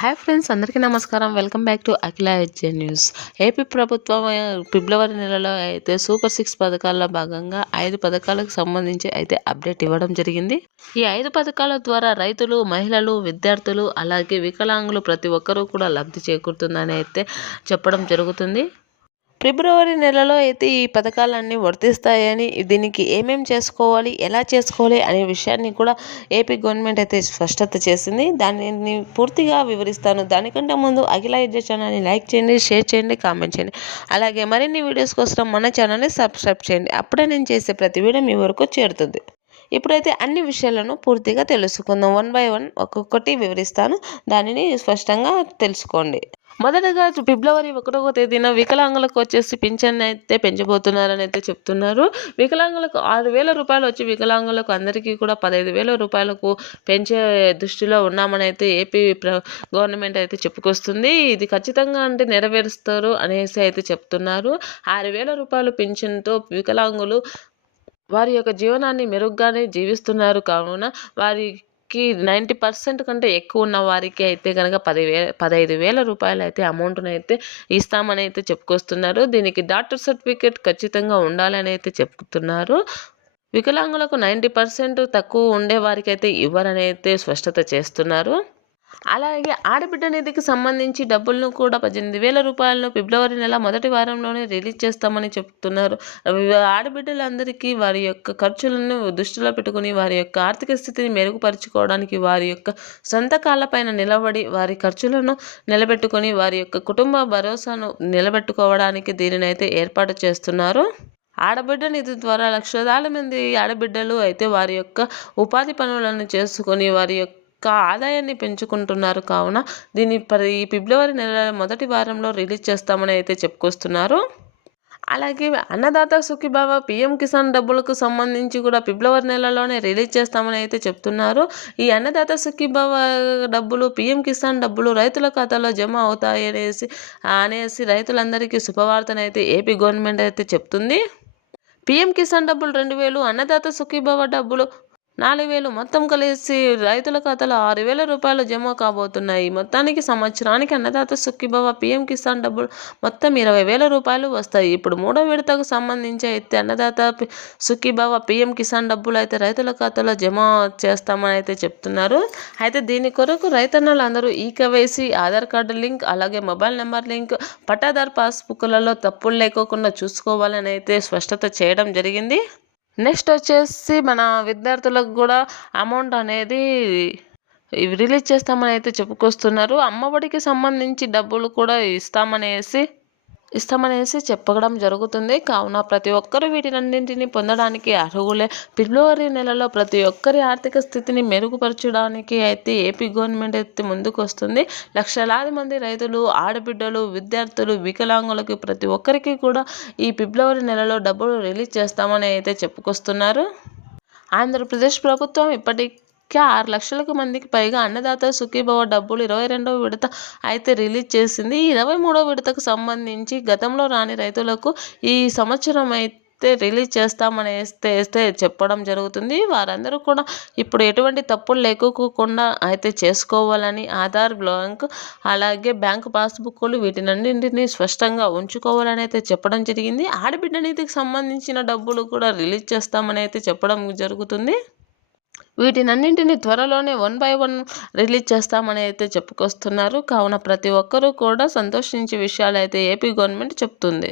Hi friends, అందరికీ నమస్కారం. Welcome back to Akhila HJ news. AP ప్రభుత్వం ఫిబ్రవరి నెలలో అయితే సూపర్ 6 పథకాల్లో భాగంగా 5 పథకాలకు సంబంధించి అయితే అప్డేట్ ఇవ్వడం జరిగింది. ఈ 5 పథకాల ద్వారా రైతులు, మహిళలు, విద్యార్థులు అలాగే వికలాంగులు ప్రతి ఒక్కరూ కూడా లబ్ధి చేకూరుతుందని అయితే చెప్పడం జరుగుతుంది. ఫిబ్రవరి నెలలో అయితే ఈ పథకాలన్నీ వర్తిస్తాయని, దీనికి ఏమేం చేసుకోవాలి, ఎలా చేసుకోవాలి అనే విషయాన్ని కూడా ఏపీ గవర్నమెంట్ అయితే స్పష్టత చేసింది. దానిని పూర్తిగా వివరిస్తాను. దానికంటే ముందు అఖిల ఎడ్యు ఛానల్ని లైక్ చేయండి, షేర్ చేయండి, కామెంట్ చేయండి. అలాగే మరిన్ని వీడియోస్ కోసం మన ఛానల్ని సబ్స్క్రైబ్ చేయండి. అప్పుడే నేను చేసే ప్రతి వీడియో మీ వరకు చేరుతుంది. ఇప్పుడైతే అన్ని విషయాలను పూర్తిగా తెలుసుకుందాం. 1 బై 1 ఒక్కొక్కటి వివరిస్తాను. దానిని స్పష్టంగా తెలుసుకోండి. మొదటగా ఫిబ్రవరి 1వ తేదీన వికలాంగులకు వచ్చేసి పింఛన్ అయితే పెంచబోతున్నారని అయితే చెప్తున్నారు. వికలాంగులకు 6,000 రూపాయలు వచ్చి వికలాంగులకు అందరికీ కూడా 15,000 రూపాయలకు పెంచే దృష్టిలో ఉన్నామని అయితే ఏపీ గవర్నమెంట్ అయితే చెప్పుకొస్తుంది. ఇది ఖచ్చితంగా అంటే నెరవేరుస్తారు అనేసి అయితే చెప్తున్నారు. 6,000 రూపాయలు పింఛన్తో వికలాంగులు వారి యొక్క జీవనాన్ని మెరుగ్గానే జీవిస్తున్నారు. కావున వారికి 90% కంటే ఎక్కువ ఉన్న వారికి అయితే కనుక 15,000 రూపాయలు అయితే అమౌంట్ని అయితే ఇస్తామని అయితే చెప్పుకొస్తున్నారు. దీనికి డాక్టర్ సర్టిఫికేట్ ఖచ్చితంగా ఉండాలని అయితే చెప్తున్నారు. వికలాంగులకు 90% తక్కువ ఉండే వారికి అయితే ఇవ్వరని అయితే స్పష్టత చేస్తున్నారు. అలాగే ఆడబిడ్డ నిధికి సంబంధించి డబ్బులను కూడా 18,000 రూపాయలను ఫిబ్రవరి నెల మొదటి వారంలోనే రిలీజ్ చేస్తామని చెప్తున్నారు. ఆడబిడ్డలందరికీ వారి యొక్క ఖర్చులను దృష్టిలో పెట్టుకుని వారి యొక్క ఆర్థిక స్థితిని మెరుగుపరుచుకోవడానికి, వారి యొక్క సొంత కాళ్ళపైన నిలబడి వారి ఖర్చులను నిలబెట్టుకొని వారి యొక్క కుటుంబ భరోసాను నిలబెట్టుకోవడానికి దీనినైతే ఏర్పాటు చేస్తున్నారు. ఆడబిడ్డ నిధి ద్వారా లక్షలాది మంది ఆడబిడ్డలు అయితే వారి యొక్క ఉపాధి పనులను చేసుకొని వారి యొక్క ఆదాయాన్ని పెంచుకుంటున్నారు. కావున దీన్ని ఈ ఫిబ్రవరి నెల మొదటి వారంలో రిలీజ్ చేస్తామని అయితే చెప్పుకొస్తున్నారు. అలాగే అన్నదాత సుఖీభావ పీఎం కిసాన్ డబ్బులకు సంబంధించి కూడా ఫిబ్రవరి నెలలోనే రిలీజ్ చేస్తామని అయితే చెప్తున్నారు. ఈ అన్నదాత సుఖీభావ డబ్బులు, పీఎం కిసాన్ డబ్బులు రైతుల ఖాతాలో జమ అవుతాయి అనేసి రైతులందరికీ శుభవార్తనైతే ఏపీ గవర్నమెంట్ అయితే చెప్తుంది. పీఎం కిసాన్ డబ్బులు 2,000, అన్నదాత సుఖీభావ డబ్బులు 4,000 మొత్తం కలిసి రైతుల ఖాతాలో 6,000 రూపాయలు జమ కాబోతున్నాయి. మొత్తానికి సంవత్సరానికి అన్నదాత సుఖీభావ పీఎం కిసాన్ డబ్బులు మొత్తం 20,000 రూపాయలు వస్తాయి. ఇప్పుడు 3వ విడతకు సంబంధించి అయితే అన్నదాత సుఖీభావ పీఎం కిసాన్ డబ్బులు అయితే రైతుల ఖాతాలో జమ చేస్తామని అయితే చెప్తున్నారు. అయితే దీని కొరకు రైతన్నలందరూ ఈకేవైసీ, ఆధార్ కార్డు లింక్, అలాగే మొబైల్ నెంబర్ లింక్, పట్టాదారు పాస్బుక్లలో తప్పులు లేకోకుండా చూసుకోవాలని అయితే స్పష్టత చేయడం జరిగింది. నెక్స్ట్ వచ్చేసి మన విద్యార్థులకు కూడా అమౌంట్ అనేది రిలీజ్ చేస్తామని అయితే చెప్పుకొస్తున్నారు. అమ్మఒడికి సంబంధించి డబ్బులు కూడా ఇస్తామనేసి చెప్పడం జరుగుతుంది. కావున ప్రతి ఒక్కరూ వీటినన్నింటినీ పొందడానికి అర్హులే. ఫిబ్రవరి నెలలో ప్రతి ఒక్కరి ఆర్థిక స్థితిని మెరుగుపరచడానికి అయితే ఏపీ గవర్నమెంట్ అయితే ముందుకు వస్తుంది. లక్షలాది మంది రైతులు, ఆడబిడ్డలు, విద్యార్థులు, వికలాంగులకి ప్రతి ఒక్కరికి కూడా ఈ ఫిబ్రవరి నెలలో డబ్బులు రిలీజ్ చేస్తామని అయితే చెప్పుకొస్తున్నారు. ఆంధ్రప్రదేశ్ ప్రభుత్వం ఇప్పటికే 6 లక్షల మందికి పైగా అన్నదాత సుఖీభవ డబ్బులు 22వ విడత అయితే రిలీజ్ చేసింది. ఈ 23వ విడతకు సంబంధించి గతంలో రాని రైతులకు ఈ సంవత్సరం అయితే రిలీజ్ చేస్తామని చెప్పడం జరుగుతుంది. వారందరూ కూడా ఇప్పుడు ఎటువంటి తప్పులు లేకోకుండా అయితే చేసుకోవాలని, ఆధార్, బ్యాంక్ అలాగే బ్యాంకు పాస్బుక్లు వీటినన్నింటినీ స్పష్టంగా ఉంచుకోవాలని అయితే చెప్పడం జరిగింది. ఆడబిడ్డ నిధికి సంబంధించిన డబ్బులు కూడా రిలీజ్ చేస్తామని అయితే చెప్పడం జరుగుతుంది. వీటినన్నింటినీ త్వరలోనే 1 బై 1 రిలీజ్ చేస్తామని అయితే చెప్పుకొస్తున్నారు. కావున ప్రతి ఒక్కరూ కూడా సంతోషించే విషయాలు అయితే ఏపీ గవర్నమెంట్ చెప్తుంది.